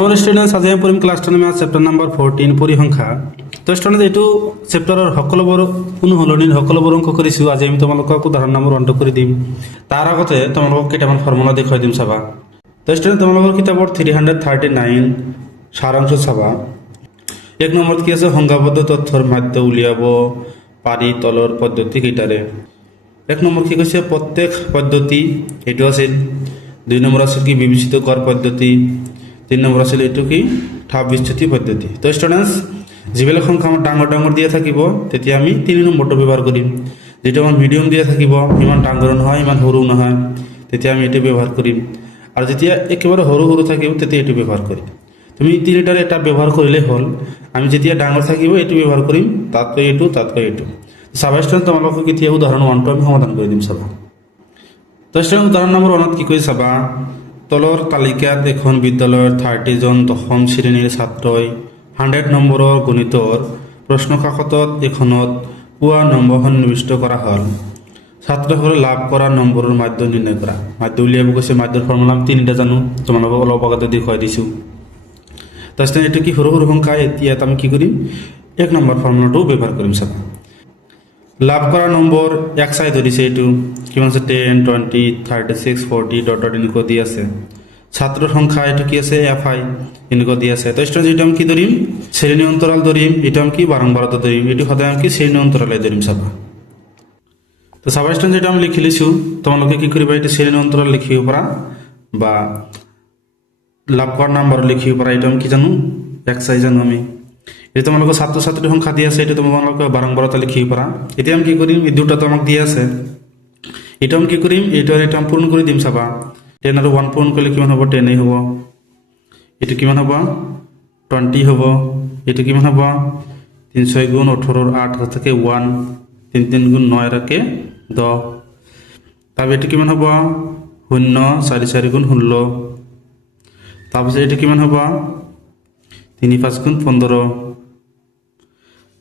Normal students আজি আমি পঢ়িম ক্লাছ 10 মেথ চেপ্টাৰ নম্বৰ 14 পৰিসংখ্যা। তো স্টুডেন্টস এইটো চেপ্টাৰৰ সকলোবোৰ অনুশীলনীৰ সকলোবোৰ অংক কৰিছো। আজি আমি তোমালোকক উদাহৰণ নম্বৰ 1 কৰি দিম। তাৰ আগতে তোমালোকক কেইটামান ফৰ্মুলা দেখুৱাই দিম চাবা। তো স্টুডেন্ট তোমালোকৰ কিতাপৰ 339 সাৰাংশ চাবা। এক নম্বৰত কি আছে, সংজ্ঞাবদ্ধ তথ্যৰ মাধ্য উলিয়াব পাৰি তলৰ পদ্ধতি কেইটাৰে। এক নম্বৰ কি কৈছে, প্ৰত্যেক পদ্ধতি এইটো আছিল। 2 নম্বৰ আছিল কি, বিবেচিত কৰ পদ্ধতি। 3 নম্বৰ আছিল এইটো কি, ঠাপ বিচ্যুতি পদ্ধতি। তো স্টুডেন্টস যিবিলাক সংখ্যা আমাৰ ডাঙৰ ডাঙৰ দিয়া থাকিব তেতিয়া আমি 3 নম্বৰটো ব্যৱহাৰ কৰিম। যেটো আমাৰ মিডিয়াম দিয়া থাকিব, ইমান ডাঙৰ নহয় ইমান সৰু নহয়, তেতিয়া আমি এইটো ব্যৱহাৰ কৰিম। আৰু যেতিয়া একেবাৰে সৰু সৰু থাকিব তেতিয়া এইটো ব্যৱহাৰ কৰিম। তুমি তিনিটাৰ এটা ব্যৱহাৰ কৰিলে হ'ল। আমি যেতিয়া ডাঙৰ থাকিব এইটো ব্যৱহাৰ কৰিম, তাতকৈ এইটো। চাবা স্টুডেন্ট তোমালোকক এতিয়া উদাহৰণ 1টো আমি সমাধান কৰি দিম চাবা। তো স্টুডেন্ট উদাহৰণ নম্বৰ 1ত কি কৈছে চাবা। তলৰ তালিকাত এখন বিদ্যালয়ৰ 30 জন দশম শ্ৰেণীৰ ছাত্ৰই 100 নম্বৰৰ গণিতৰ প্ৰশ্ন কাকতত এখনত পোৱা নম্বৰ সন্নিৱিষ্ট কৰা হ'ল। ছাত্ৰসকলে লাভ কৰা নম্বৰৰ মাধ্য নিৰ্ণয় কৰা। মাধ্য উলিয়াব কৈছে। মাধ্যৰ ফৰ্মুলা আমি 3টা জানো, তোমালোকক অলপ আগতে দেখুৱাই দিছোঁ। তাৰপিছত এইটো কি, সৰু সৰু সংখ্যা। এতিয়া আমি কি কৰিম, 1 নম্বৰ ফৰ্মুলাটো ব্যৱহাৰ কৰিম চাবা। লাভ কৰা নম্বৰ এক চাই ধৰিছে, এইটো কিমান আছে 10, 20, 36, 40 ডট এনেকুৱা দি আছে। ছাত্ৰৰ সংখ্যা এইটো কি আছে FI এনেকুৱা দি আছে। তো স্টুডেন্ট এইটো আমি কি ধৰিম, শ্ৰেণী অন্তৰাল ধৰিম। এইটো আমি কি বাৰম্বাৰতা ধৰিম। এইটো সদায় আমি কি শ্ৰেণী অন্তৰালে ধৰিম চাবা। তো চাবা স্টুডেন্ট যেটা আমি লিখি লৈছোঁ, তোমালোকে কি কৰিবা, এইটো শ্ৰেণী অন্তৰাল লিখিব পাৰা বা লাভ কৰা নাম্বাৰ লিখিব পাৰা। এইটো আমি কি জানো, XI জানো আমি। এটা তোমালোকৰ ছাত্ৰ ছাত্ৰীৰ সংখ্যা দিয়া আছে, এটা তোমালোকে বাৰম্বাৰতা লিখিব পাৰা। এতিয়া আমি কি কৰিম, এই দুটাটো আমাক দিয়া আছে, এটা আমি কি কৰিম, এইটো আৰু এটা আমি পূৰণ কৰি দিম চাবা। 10 আৰু 1 পূৰণ কৰিলে কিমান হ'ব, 10 হ'ব। এইটো কিমান হ'ব, 20 হ'ব। এইটো কিমান হ'ব, 3 6 গুণ 18 8 থাকে 1, 3 3 গুণ 9 থাকে 10। তাৰপিছত এইটো কিমান হ'ব, 0 4 4 গুণ 16। তাৰপিছত এইটো কিমান হ'ব, 3 5 গুণ 15।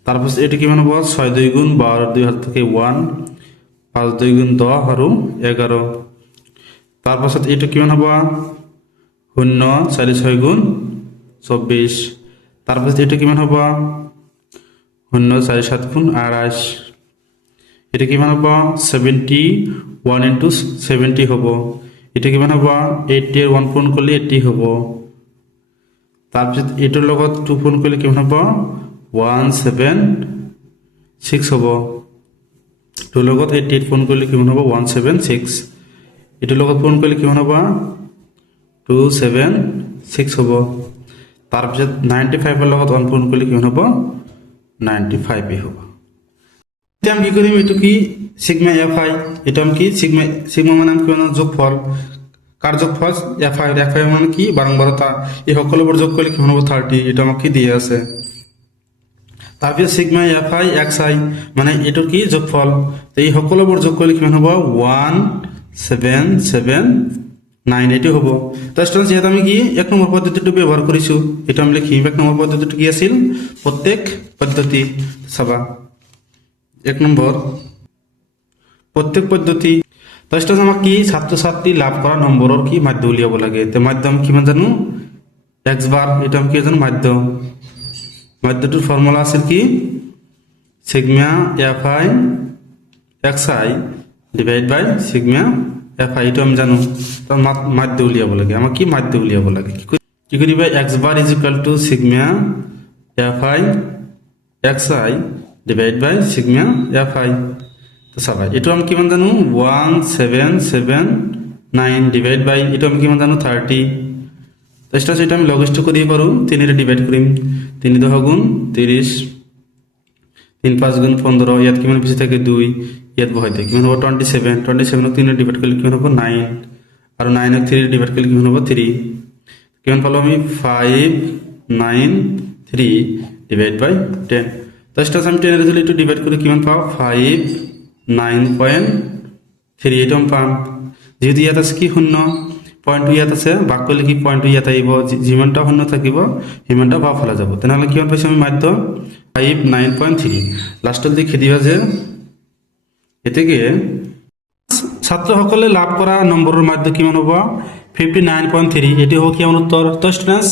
তাৰপিছত এইটো কিমান হ'ব, 6 2 গুণ 12 2 হাত থাকে 1, 5 2 গুণ 10 আৰু 11। তাৰপিছত এইটো কিমান হ'ব, 0 4 6 গুণ 24। তাৰপিছত এইটো কিমান হ'ব, 0 4 7 গুণ 28। এটা কিমান হ'ব, 71 into 70 হ'ব। এটা কিমান হ'ব, 80 এর 1 পূৰণ কৰিলে 80 হ'ব। তাৰপিছত এইটোৰ লগত 2 পূৰণ কৰিলে কিমান হ'ব, 176 হ'ব। 2 লগত 88 পূৰণ কৰিলে কিমান হ'ব, 176। এইটোৰ লগত পূৰণ কৰিলে কিমান হ'ব, 276 হ'ব। তাৰপিছত 95 এৰ লগত 1 পূৰণ কৰিলে কিমান হ'ব, 95 হ'ব। এতিয়া আমি কি কৰিম, এইটো কি সিগমা FI। এটা আমি কি সিগমা মানে আমি কিমান যোগফল, কার যোগফল FI মানে কি বাৰম্বাৰতা। এই সকলোবোৰ যোগ কৰিলে কিমান হ'ব, 30। এটা আমাক কি দিয়ে আছে। তাৰপিছত সিগমা FI XI মানে এইটো কি যোগফল। এই সকলোবোৰ যোগ কৰিলে কিমান হ'ব, 1779 এইটো হ'ব। তো স্টুডেন্টস ইয়াত আমি কি 1 নম্বৰ পদ্ধতিটো ব্যৱহাৰ কৰিছো। এটা আমি লিখিম, 1 নম্বৰ পদ্ধতিটো কি আছিল, প্ৰত্যেক পদ্ধতি চাবা। 1 নম্বৰ প্রত্যেক পদ্ধতি। তো স্টুডেন্টস আমাক কি ছাত্র ছাত্রী লাভ করা নম্বরের কি মাধ্য উলিয়াব লাগে। তো মাধ্য আমি কিমান জানো, x বার। এটা আমি কি জানো, মাধ্যটোর ফর্মুলা আছিল কি, sigma FI XI divide by sigma FI। এটা আমি জানো। তো মাধ্য উলিয়াব লাগে, আমাক কি মাধ্য উলিয়াব লাগে। কি করিবা, x bar is equal to sigma FI XI divide by sigma FI। তো চাবা এইটো আমি কিমান জানো, 1779 ডিভাইড বাই এইটো আমি কিমান জানো, 30। তো এটা আমি লঘিষ্ঠ কৰিব পাৰোঁ, 3 ৰে ডিভাইড কৰিম। 3 10 গুণ 30, 3 5 গুণ 15। ইয়াত কিমান বেছি থাকে 2, ইয়াত বহাই থাকে কিমান হ'ব, 27। 27 3 ৰে ডিভাইড কৰিলে কিমান হ'ব, 9। আৰু 9 3 ৰে ডিভাইড কৰিলে কিমান হ'ব, 3। কিমান পালো আমি, 593 ডিভাইড বাই 10। তো আমি 10 ৰে যদি এইটো ডিভাইড কৰি কিমান পাওঁ, 5.9.3 এটা পাম। যেহেতু ইয়াত আছে কি শূন্য, পইণ্টটো ইয়াত আছে, ভাগ কৰিলে কি পইণ্টটো ইয়াত আহিব। যিমানটা শূন্য থাকিব সিমানটা বাওঁফালে যাব। তেনেহ'লে কিমান পাইছোঁ আমি মাধ্য, 5.9.3। লাষ্টত লিখি দিবা যে এতেকে ছাত্ৰসকলে লাভ কৰা নম্বৰৰ মাধ্য কিমান হ'ব, 59.3। এটি হ'ব কি আমাৰ উত্তৰ। তো স্টুডেন্টস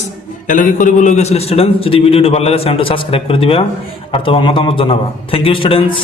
এলাকি কৰিবলৈ গৈছিল ষ্টুডেণ্ট। যদি ভিডিঅ'টো ভাল লাগে চেনেলটো ছাবস্ক্ৰাইব কৰি দিবা আৰু তোমাৰ মতামত জনাবা। Thank you students.